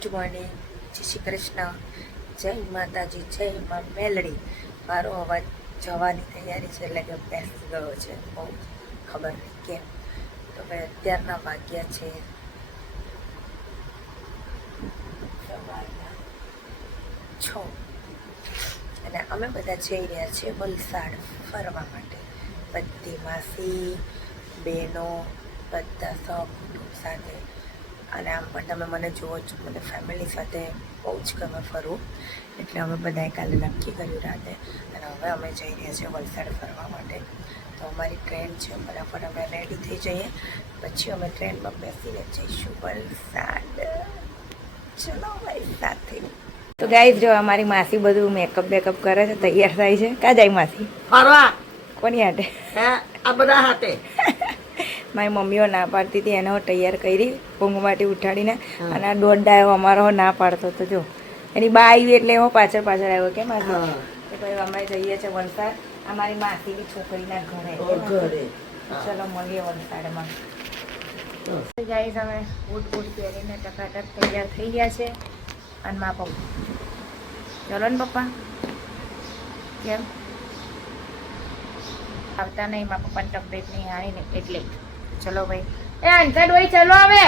Good morning, જય શ્રી કૃષ્ણ, જય માતાજી, જય માં મેલડી. મારો અવાજ જવાની તૈયારી છે, એટલે કે બેસી ગયો છે. બહુ ખબર નહીં કેમ. તો ભાઈ અત્યારના વાગ્યા છે સવારના 6 અને અમે બધા જઈ રહ્યા છીએ વલસાડ ફરવા માટે. બધી માસી બહેનો બધા સહકુટુંબ સાથે. અને આમ પણ તમે મને જુઓ છો, મને ફેમિલી સાથે બહુ જ ગમે ફરવું, એટલે અમે બધાએ કાલે નક્કી કર્યું રાતે. અને હવે અમે જઈ રહ્યા છીએ વલસાડ ફરવા માટે. તો અમારી ટ્રેન છે, ફટાફટ અમે રેડી થઈ જઈએ, પછી અમે ટ્રેનમાં બેસીને જઈશું વલસાડ. ચલો ભાઈ સાથે. તો ગાઈસ જો અમારી માસી બધું મેકઅપ બેકઅપ કરે છે, તૈયાર થાય છે. ક્યાં જાય માસી? ફરવા. કોની હાટે? આ બધા હાથે. મારી મમ્મીઓ ના પાડતી હતી, એને તૈયાર કરી ઊંઘમાંથી ઉઠાડીને. અને આ દોઢ ડાયો અમારો ના પાડતો તો જો એની બા આવી એટલે એવો પાછળ પાછળ આવ્યો કે માસી. તો ભાઈ અમે જઈએ છીએ વલસાડ અમારી માસીની છોકરીના ઘરે. ચલો મળીએ વલસાડમાં. ગાઈસ અમે બૂટ બૂટ પહેરીને ટકાટક તૈયાર થઈ ગયા છે. અને મા પપ્પા ચલો ને પપ્પા. કેમ આવતા નહીં? મા પપ્પાની તબિયત નહીં હારી ને એટલે. ચલો ભાઈ. એ અંકલ ભાઈ ચલો હવે.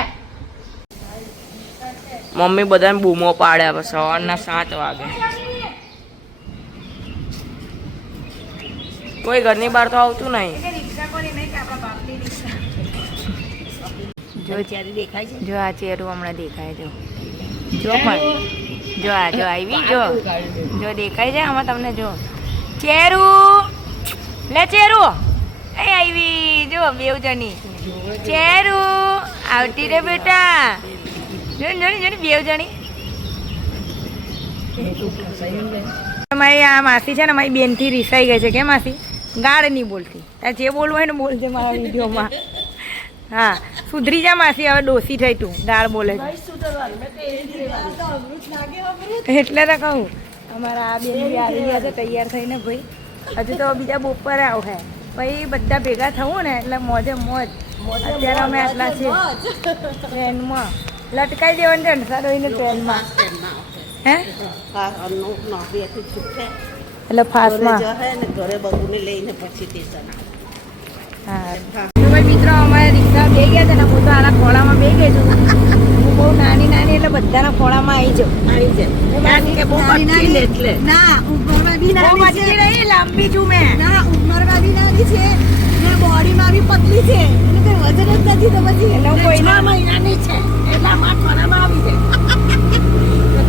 મમ્મી બધાને બૂમો પાડે. હવે સવારના 7 વાગે. કોઈ ઘરની બહાર તો આવતું નહીં. જો ચેરી દેખાય છે. જો આ ચેરું હમણાં દેખાય. જો જો પણ જો આ જો આવી જો જો દેખાય છે આમાં તમને. જો ચેરું લે ચેરું. એ આવી જો બેવ જણી. ચેરું આવતી રે બેટા. જોની બેવ જણી. અમારી આ માસી છે ને, મારી બેનથી રીસાઈ ગઈ છે કે માસી ગાળ નહીં બોલતી. તાર જે બોલવું હોય ને બોલજે મારા વિડીયોમાં. હા સુધરી જા માસી, હવે ડોસી થઈ તું, ગાળ બોલે છે એટલે તો કહું. અમારા આ બેન બી આવી ગયા છે તૈયાર થઈને. ભાઈ હજુ તો બીજા બપોર આવ હે, ભાઈ બધા ભેગા થવું ને એટલે મોજે મોજ. અત્યારે અમે આટલા છીએ ટ્રેનમાં. લટકાઈ દેવાની ઢંઢસા રહીને ટ્રેનમાં. હે એટલે ફાસ્ટમાં ઘરે બહુને લઈને પછી સ્ટેશન. હા મિત્રો અમારે રિક્ષા બે ગયા છે ને, હું તો આના ખોળામાં બે ગઈ છું. હું બહુ નાની નાની એટલે બધાના ખોળામાં આવી જાઉં. એટલે ના ઉંમરમાં બી બહુ નાની મટકી છે. નહીં, લાંબી છું મેં. ના ઉંમરમાં બી નાની છે ને બોડીમાં બી પતલી છે. એને કઈ વજન જ નથી તો પછી એનો કોઈ 6 મહિનાની છે, એટલા માથામાં આવી જાય.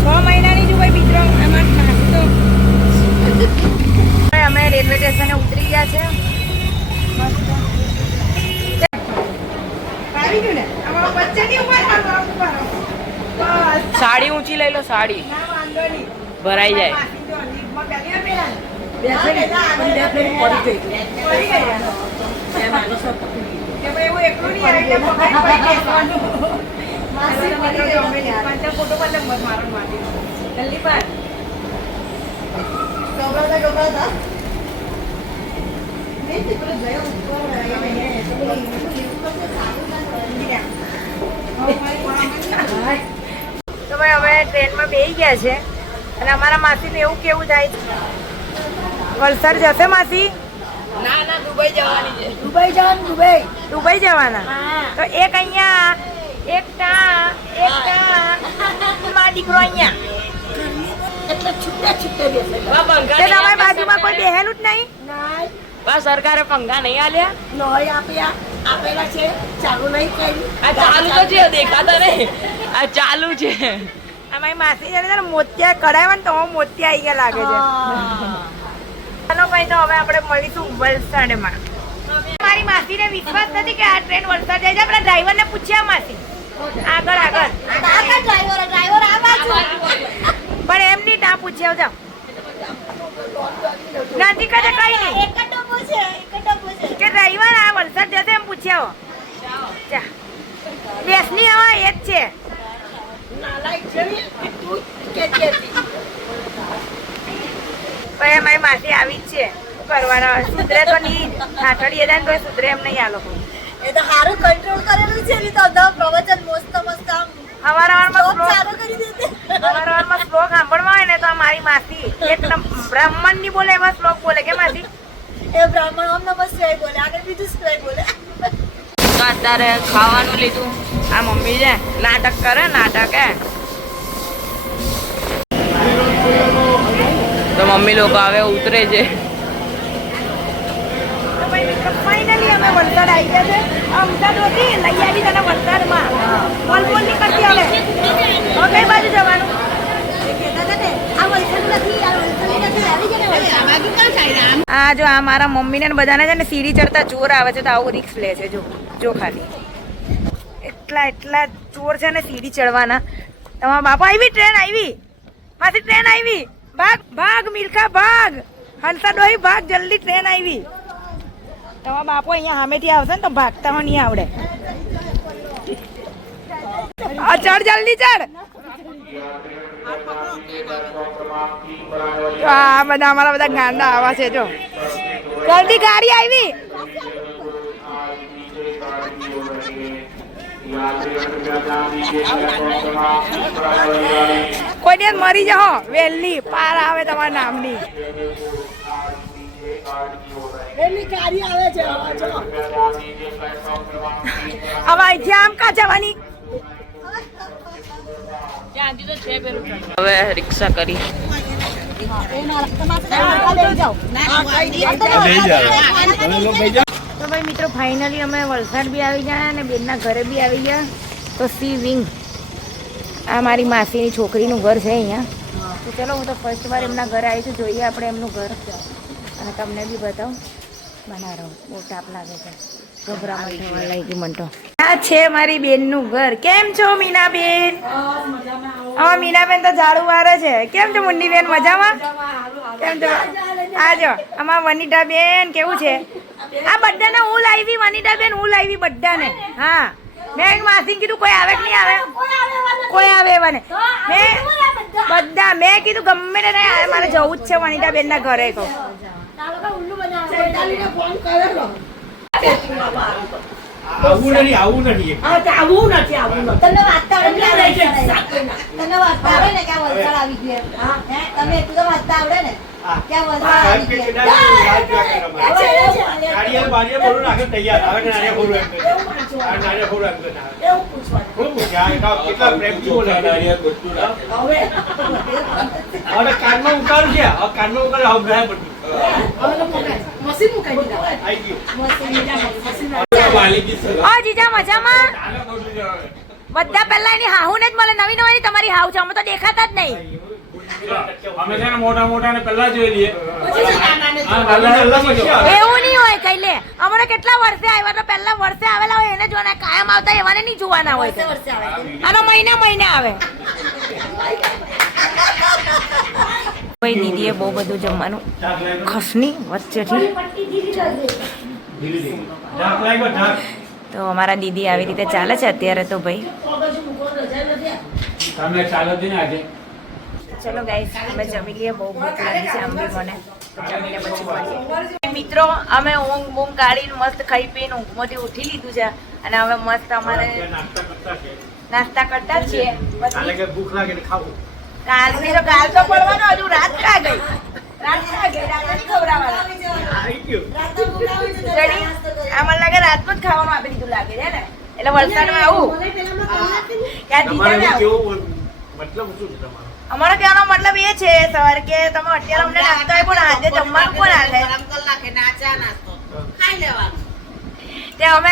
6 મહિનાની છું ભાઈ મિત્રો. આમાં ખાસ તો અમે રેલવે સ્ટેશને ઉતરી ગયા છે. આવી ગયું ને અમારો બચ્ચાની ઉપર સાડી ઊંચી લઈ લો. સાડી ના વાંધો નહીં, ભરાઈ જાય. તો ભાઈ અમે ટ્રેનમાં બેસી ગયા છે અને અમારા માસીને એવું કેવું થાય છે વલસાડ જશે માસી? ના દુબઈ જવાની છે. દુબઈ જવાનું. દુબઈ જવાના? તો એક અહીંયા એક મારો દીકરો અહીંયા. એટલે છૂટે છૂટે બેસે. તમારી બાજુમાં કોઈ બેહેલું જ નહીં? બસ સરકારે પંખા નહીં આલ્યા. લોહી આપેલા છે, ચાલુ નહીં કર્યું. આ ચાલુ તો છે, દેખાતા નહીં. આ ચાલુ છે. અમારી માસી છે ને મોતિયા કઢાવ્યા ને તો મોતિયા આવી ગયા લાગે છે. ચાલો ભાઈ, તો હવે આપણે મળીશું વલસાડમાં. મારી માસીને વિશ્વાસ નથી કે આ ટ્રેન વલસાડ જાય છે. આપણા ડ્રાઈવરને પૂછ્યા માસી આગળ ડ્રાઈવર આવા પણ એમ નહીં તા પૂછ્યા જાઓ નજીક જ કઈ નહીં એક ડબ્બો છે કે ડ્રાઈવર આ વલસાડ જશે એમ પૂછ્યા. ચા બેસની હવા એ જ છે. ભાઈ અમારી માસી આવી જ છે. શું કરવાના? સુધરે તો નહીં. ઠાઠડીએ જાય ને તો સુધરે એમ નહીં. આ લોકો એ તો સારું કંટ્રોલ કરેલું છે. તો પ્રવચન મસ્ત આમ વારમાં શ્લોક સાંભળવા હોય ને તો આ મારી માસી એક બ્રાહ્મણ ની બોલે એવા શ્લોક બોલે કે માસી એ બ્રાહ્મણ ઓમ નમઃ શિવાય બોલે આગળ બીજું શિવાય બોલે. તો અત્યારે ખાવાનું લીધું. આ મમ્મી છે નાટક કરે નાટક હે. તો મમ્મી લોકો હવે ઉતરે છે. ફાઇનલી અમે વલસાડ આવી ગયા છે. અમદાવાદ હતી લઈ આવી તને વલસાડમાં બોલ બોલ ની કરતી હવે કઈ બાજુ જવાનું આ જો આ મારા મમ્મીને ને બધાને છે ને સીડી ચડતા ચોર આવે છે તો આવું રિક્સ લે છે. જો ખાલી એટલા ચોર છે ને સીડી ચડવાના. તમારા બાપા આવી ટ્રેન આવી પાછી ટ્રેન આવી ભાગ ભાગ મિલ્ખા ભાગ હંસા ડોહી ભાગ જલ્દી ટ્રેન આવી. તમારા બાપો અહીંયા સામેથી આવશે ને તો ભાગતા નહીં આવડે. ચડ જલ્દી ચડ. આ બધા અમારા બધા ગાંડા આવા છે. જો જલ્દી ગાડી આવી. કોઈ દિવસ મરી જાઓ વહેલી પાર આવે તમારા નામની. હવે અહીંથી આમ કા જવાની. હવે રિક્ષા કરી. તો ભાઈ મિત્રો ફાઇનલી અમે વલસાડ બી આવી ગયા અને બેનના ઘરે બી આવી ગયા. તો સી વિંગ આ મારી માસીની છોકરીનું ઘર છે અહીંયા. તો ચલો હું તો ફર્સ્ટ વાર એમના ઘરે આવી છું. જોઈએ આપણે એમનું ઘર અને તમને બી બતાવું. બનાવો બહુ તાપ લાગે છે. ગભરામણ થવા લાગી મને તો. આ છે મારી બેનનું ઘર. કેમ છો મીનાબેન? હા મીનાબેન તો ઝાડુ વારે છે. કેમ છો મુન્નીબેન મજામાં? કેમ છો? આ જો આમાં વનિતા બેન કેવું છે. આ બધાને હું લાવી વનિતા બેન હું લાવી બધાને. હા મેં માસી કીધું કોઈ આવે કે નહીં આવે. કોઈ આવે એવા ને મેં બધા મેં કીધું ગમે તે નહીં આવે મારે જવું જ છે વનિતા બેન ના ઘરે. કહું આવું નથી તમને વાંચતા આવડે ને કે આ વલસાડ આવી ગયું એમ. તમે એટલું તો વાંચતા આવડે ને કે આ વલસાડ આવી કાનમાં ઉતારું છે. કાનમાં ઉતાર જીજા મજામાં બધા પેલા એની હાહુ ને જ મળે. નવી નવી તમારી હાવ છે અમે તો દેખાતા જ નહીં. અમે છે ને મોટા મોટા ને પહેલા જોઈ લઈએ. એવું નહીં હોય કઈ લે. અમારે કેટલા વર્ષે આવ્યા તો પહેલા વર્ષે આવેલા હોય એને જોવાના. કાયમ આવતા એવાને નહીં જોવાના હોય. આનો મહિને આવે. ભાઈ દીદીએ બહુ બધું જમવાનું ખસની વચ્ચેથી. તો અમારા દીદી આવી રીતે ચાલે છે અત્યારે તો ભાઈ. ચલો ગાઈસ અમે જમી લઈએ. બહુ ભૂખ લાગી છે આમ બી મને. જમીને પછી મળીએ મિત્રો. અમે ઊંઘ કાઢીને મસ્ત ખાઈ પીને ઊંઘમાંથી ઉઠી લીધું છે અને હવે મસ્ત અમારે નાસ્તા કરતા જ છીએ. ભૂખ લાગે ખાવું. કાલ તો પડવાનો હજુ રાત કા ગઈ. રાત નથી ખવડાવવાના. મને લાગે રાતનું જ ખાવાનું આપી દીધું લાગે છે ને. એટલે વલસાડમાં આવું અમારો કહેવાનો મતલબ એ છે સર કે તમે અત્યારે અમને નાસ્તો આપ્યો ને આજે જમવાનું કોણ હાલે તે અમે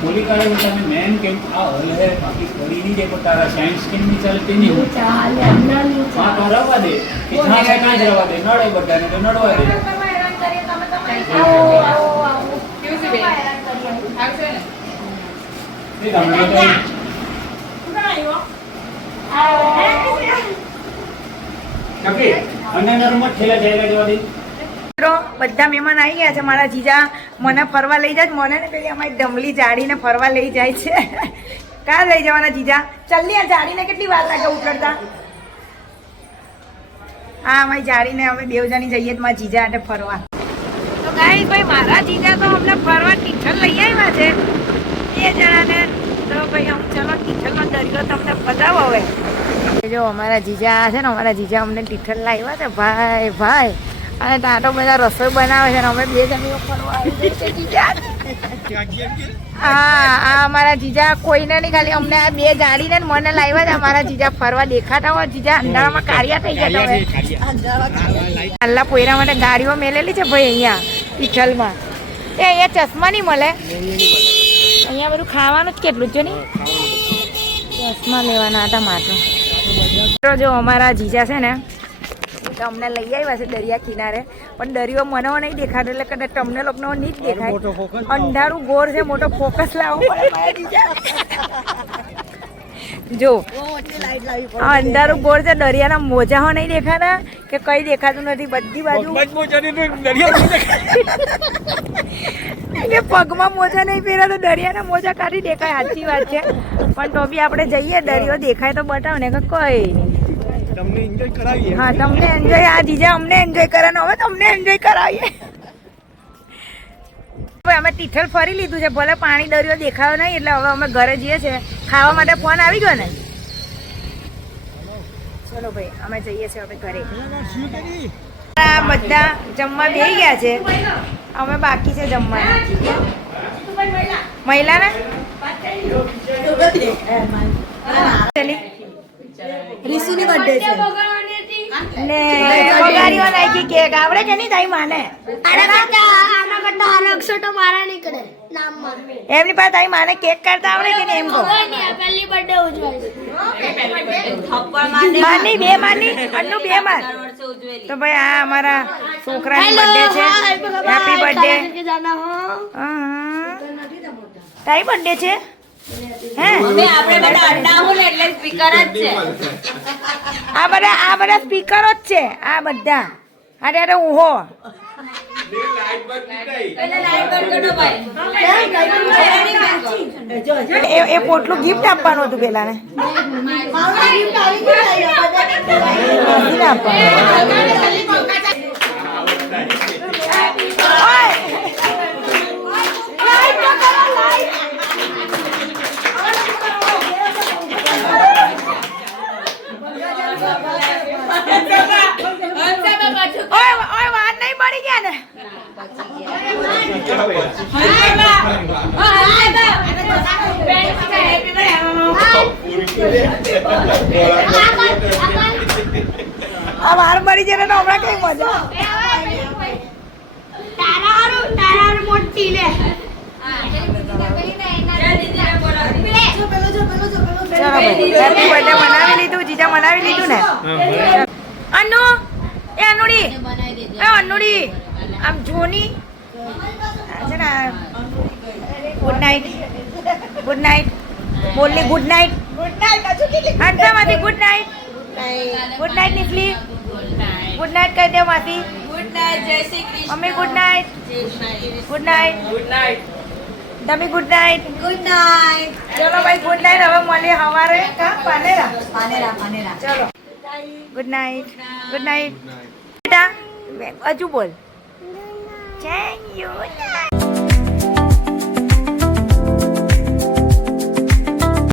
પોલી કાઢે તમે મેન કેમ આ હલ હે બાકી કરી નહીં દે પણ તારા સાયન્સ કેમ નહીં ચાલતી નહીં ચાલે હા તો રવા દે કિतना से કાંઈ રવા દે નડે બધાને તો નડવા દે અને નરમત ઠેલા જઈને જવા દે. બધા મહેમાન આવી ગયા છે. મારા જીજા મને ફરવા લઈ જાય. મને ને પેલી અમારી ડમલી જાડીને ફરવા લઈ જાય છે. ક્યાં લઈ જવાના જીજા? ચાલી આ જાડીને કેટલી વાર લાગે ઉતરતા? હા અમારી જાડીને અમે બેવ જણી જઈએ તો મારા જીજા હાટે ફરવા. તો ગાઈસ ભાઈ મારા જીજા તો અમને ફરવા તિથલ લઈ આવ્યા છે એ જણાને. તો ભાઈ આમ ચલો તિથલનો દરિયો તમને બતાવો હવે. જો અમારા જીજા છે ને અમારા જીજા અમને તિથલ લાવ્યા છે ભાઈ ભાઈ. અને ત્યાં તો બધા રસોઈ બનાવે છે ને અમે બે જણીઓ ફરવા આવી છે જીજા. હા આ અમારા જીજા કોઈને નહીં ખાલી અમને આ બે જાડીને મને લાવ્યા છે. અમારા જીજા ફરવા દેખાતા હોય જીજા અંધારામાં કાળિયા થઈ જતા હોય. આલ્લા પોયરા માટે ગાડીઓ મેલેલી છે ભાઈ અહીંયા તિથલમાં. એ અહીંયા ચશ્મા નહીં મળે, અહીંયા બધું ખાવાનું જ કેટલું છે નહીં. ચશ્મા લેવાના હતા માટો. જો અમારા જીજા છે ને તો અમને લઈ આવ્યા છે દરિયા કિનારે, પણ દરિયો મને નહીં દેખાતો એટલે કદાચ તમને લોકોને નહીં જ દેખાય. અંધારું ગોળ છે, મોટો ફોકસ લાવવો પડે મારા જીજા. જો આ અંધારું ગોળ છે, દરિયાના મોજાઓ નહીં દેખાતા કે કઈ દેખાતું નથી, બધી બાજુ એટલે પગમાં મોજા નહીં પહેર્યા તો દરિયાના મોજા કાઢી દેખાય. સાચી વાત છે, પણ તો બી આપણે જઈએ દરિયો દેખાય તો બતાવો ને કે કઈ નહીં. તમને એન્જોય કરાવીએ. હા તમને એન્જોય, આ જીજા અમને એન્જોય કરે ને હવે તમને એન્જોય કરાવીએ. હવે અમે તિથલ ફરી લીધું છે, ભલે પાણી દરિયો દેખાયો નહીં એટલે હવે અમે ઘરે જઈએ છીએ. ખાવા માટે ફોન આવી ગયો ને. ચલો ભાઈ અમે જઈએ છીએ હવે ઘરે. આ બધા જમવા બેસી ગયા છે, અમે બાકી છે જમવાના. મહિલાને રીસુની બર્થડે છે ને પગારીઓ નાખી કેક આવડે કે નહીં તારી માને? આના કરતા હારો અક્ષર મારા નહીં કરે નામમાં. એમની પાસે તારી માને કેક કરતા આવડે કે નહીં એમ કહો. પહેલી બર્થડે ઉજવાય માની બે માની અન્નુ બે માન. તો ભાઈ આ અમારા છોકરાની બર્થડે છે. Happy birthday. તારી બર્થડે છે હે? આ બધા સ્પીકરો જ છે આ બધા. અરે ઊહો એ પોટલું ગિફ્ટ આપવાનું હતું પેલા ને વાત નહીં પડી ગયા ને. આ વાર મરી જાય ને હમણાં કઈ મજા. તારા મોટી લે હેપી બર્થડે મનાવી લીધું જીજા, મનાવી લીધું ને. અન્નુ એ અન્નુડી એ અન્નુડી આમ જોની છે ને. ગુડ નાઇટ ગુડ નાઇટ બોલની ગુડ નાઇટ. હંસામાંથી ગુડ નાઇટ. ગુડ નાઇટ નીકળી. ગુડ નાઇટ કહી દે માસી. Good night. Jai Shri Krishna. Mummy good night. Good night. Good night. તમે ગુડ નાઇટ. Good night. ચલો ભાઈ ગુડ નાઇટ. હવે મળીએ સવારે પાનેરા. ચલો ગુડ નાઇટ. ગુડ નાઇટ બેટા. હજુ બોલ. Thank you.